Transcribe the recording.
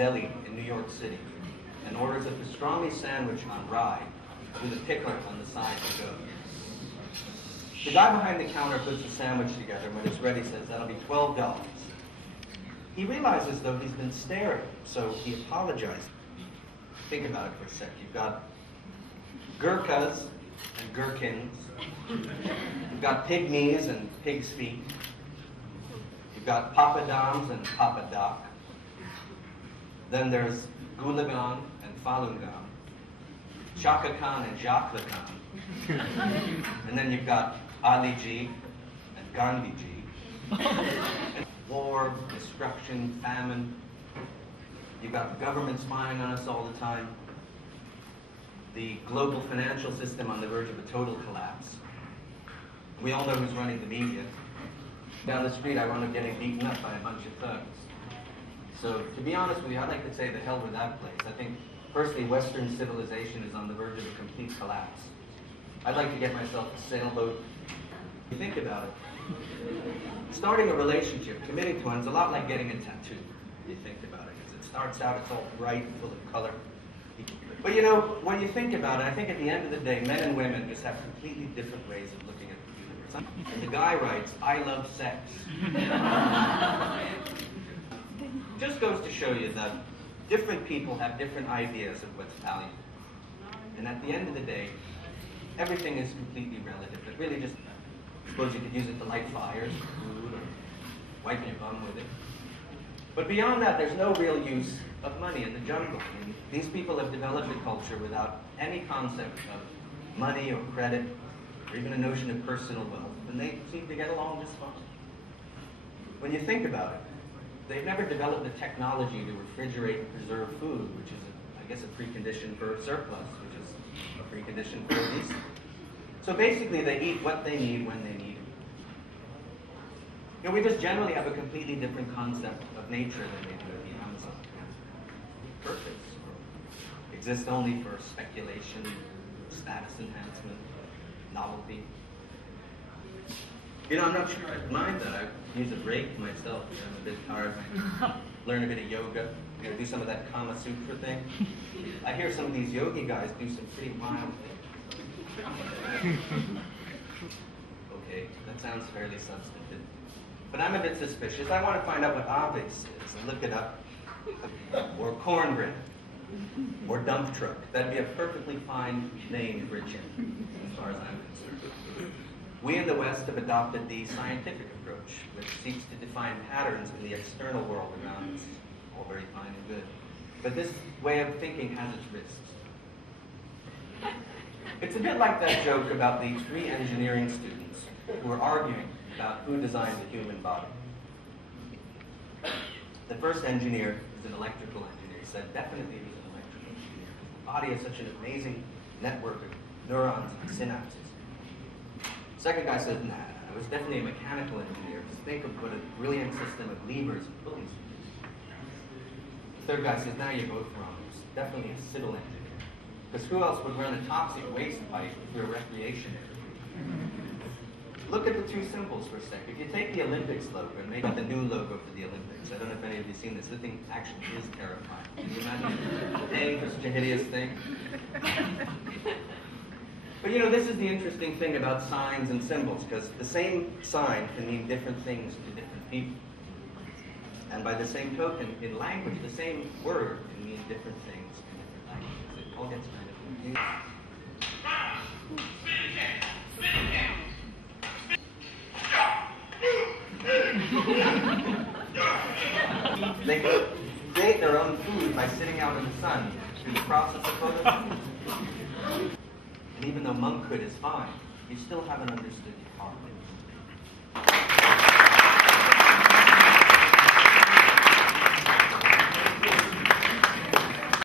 deli in New York City and orders a pastrami sandwich on rye with a pickle on the side to go. The guy behind the counter puts the sandwich together, and when it's ready says, "That'll be $12. He realizes, though, he's been staring, so he apologizes. Think about it for a sec. You've got Gurkhas and gherkins. You've got pygmies and pig's feet. You've got papadums and papadak. Then there's Gulagan and Falungan, Chaka Khan and Jacques Khan. And then you've got Ali Ji and Gandhi Ji. War, destruction, famine. You've got the government spying on us all the time. The global financial system on the verge of a total collapse. We all know who's running the media. Down the street, I wound up getting beaten up by a bunch of thugs. So, to be honest with you, I'd like to say the hell with that place. I think, personally, Western civilization is on the verge of a complete collapse. I'd like to get myself a sailboat. Think about it. Starting a relationship, committing to one, is a lot like getting a tattoo. You think about it. As it starts out, it's all bright, full of color. But you know, when you think about it, I think at the end of the day, men and women just have completely different ways of looking at the universe. And the guy writes, "I love sex." Just goes to show you that different people have different ideas of what's valuable. And at the end of the day, everything is completely relative. It really just, I suppose you could use it to light fires, food, or wipe your bum with it. But beyond that, there's no real use of money in the jungle. I mean, these people have developed a culture without any concept of money or credit, or even a notion of personal wealth, and they seem to get along just fine. When you think about it, they've never developed the technology to refrigerate and preserve food, which is, I guess, a precondition for surplus, which is a precondition for obesity. So basically, they eat what they need when they need it. You know, we just generally have a completely different concept of nature than they do in the Amazon. Purpose exists only for speculation, status enhancement, novelty. You know, I'm not sure I'd mind that. I use a break myself. You know, I'm a bit tired. Learn a bit of yoga. You know, do some of that Kama Sutra thing. I hear some of these yogi guys do some pretty wild things. Okay, that sounds fairly substantive. But I'm a bit suspicious. I want to find out what aves is and look it up. Or cornbread. Or dump truck. That'd be a perfectly fine name for a chimp, as far as I'm concerned. We in the West have adopted the scientific approach, which seeks to define patterns in the external world around us. All very fine and good. But this way of thinking has its risks. It's a bit like that joke about the three engineering students who were arguing about who designed the human body. The first engineer is an electrical engineer. He said, definitely he was an electrical engineer. The body has such an amazing network of neurons and synapses. The second guy said, nah, it was definitely a mechanical engineer. Just think of what a brilliant system of levers and pulleys. The third guy says, now you're both wrong. It was definitely a civil engineer. Because who else would run a toxic waste pipe for a recreation area? Look at the two symbols for a second. If you take the Olympics logo and make the new logo for the Olympics, I don't know if any of you have seen this. This thing actually is terrifying. Can you imagine paying for such a hideous thing? But you know, this is the interesting thing about signs and symbols, because the same sign can mean different things to different people. And by the same token, in language, the same word can mean different things in different languages. It all gets kind of confusing. They create their own food by sitting out in the sun through the process of photosynthesis. And even though monkhood is fine, you still haven't understood your heart.